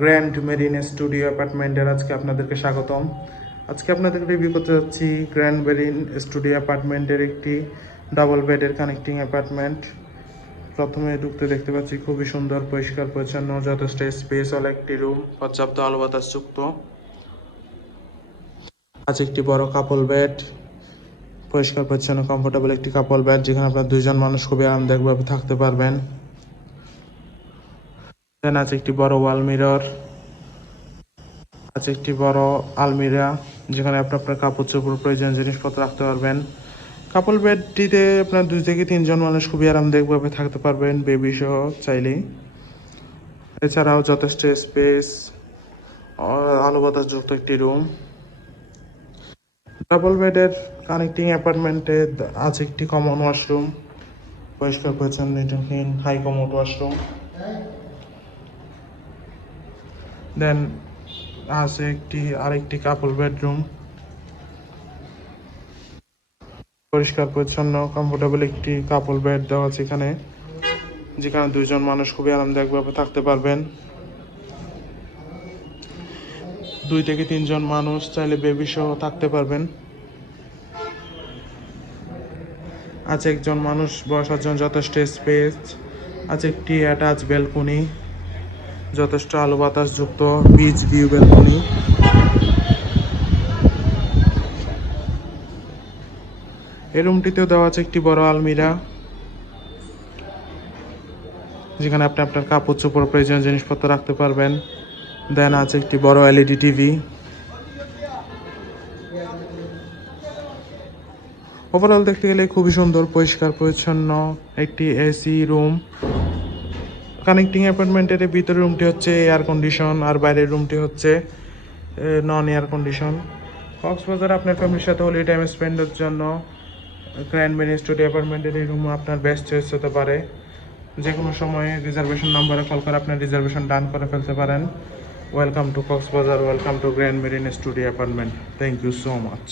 Grand marine studio অ্যাপার্টমেন্টের আজকে আপনাদেরকে স্বাগতম। আজকে আপনাদের রিভিউ করতে যাচ্ছি গ্র্যান্ড মেরিন স্টুডিও অ্যাপার্টমেন্টের একটি ডাবল বেডের কানেক্টিং অ্যাপার্টমেন্ট। প্রথমে ঢুকতে দেখতে পাচ্ছি খুবই সুন্দর, পরিষ্কার পরিচ্ছন্ন, যথেষ্ট স্পেস ওয়ালা একটি রুম, পর্যাপ্ত আলো বাতাস যুক্ত। আছে একটি বড় কাপল বেড, পরিষ্কার পরিচ্ছন্ন কমফোর্টেবল একটি কাপল বেড, যেখানে আপনার দুইজন মানুষ খুবই আরামদায়কভাবে থাকতে পারবেন। দেন আছে একটি বড় ওয়াল মিরর, আছে একটি বড় আলমিরা, যেখানে আপনি আপনার কাপড় চোপড় প্রয়োজনীয় জিনিসপত্র রাখতে পারবেন। কাপল বেডটিতে আপনার 2 থেকে 3 জন মানুষ খুবই আরামদায়কভাবে থাকতে পারবেন, বেবি সহ চাইলেই। এছাড়াও যথেষ্ট স্পেস, আলো বাতাস যুক্ত একটি রুম। ডাবল বেডের কানেক্টিং অ্যাপার্টমেন্টে আছে একটি কমন ওয়াশরুম, পরিষ্কার পরিচ্ছন্ন হাই কমোড ওয়াশরুম। দেন আছে আরেকটি কাপল বেডরুম, পরিষ্কার পরিচ্ছন্ন কমফোর্টেবল একটি কাপল বেড দেওয়া আছে এখানে, যেখানে 2জন মানুষ খুবই আরামদায়কভাবে থাকতে পারবেন। 2 থেকে 3 জন মানুষ চাইলে বেবি সহ থাকতে পারবেন। আছে একজন মানুষ বসার জন্য যথেষ্ট স্পেস, আছে একটি অ্যাটাচ ব্যালকনি, যথেষ্ট আলো বাতাস যুক্ত বিচ ভিউ ব্যালকনি। এই রুমটিতেও দেওয়া আছে একটি বড় আলমিরা, যেখানে আপনি আপনার কাপড় চোপড় প্রয়োজনীয় জিনিসপত্র রাখতে পারবেন। দেন আছে একটি বড় এলইডি টিভি। ওভারঅল দেখতে গেলে খুবই সুন্দর, পরিষ্কার পরিচ্ছন্ন একটি এসি রুম। কানেক্টিং অ্যাপার্টমেন্টের ভিতরের রুমটি হচ্ছে এয়ার কন্ডিশন, আর বাইরের রুমটি হচ্ছে নন এয়ার কন্ডিশন। কক্সবাজার আপনার ফ্যামিলির সাথে হলি টাইম স্পেন্ডের জন্য গ্র্যান্ড মেরিন স্টুডিও অ্যাপার্টমেন্টের এই রুম আপনার বেস্ট চয়েস হতে পারে। যে কোনো সময়ে রিজার্ভেশন নাম্বারে কল করে আপনার রিজার্ভেশন ডান করে ফেলতে পারেন। Welcome to Cox's Bazar, welcome to grand marine studio apartment. Thank you so much.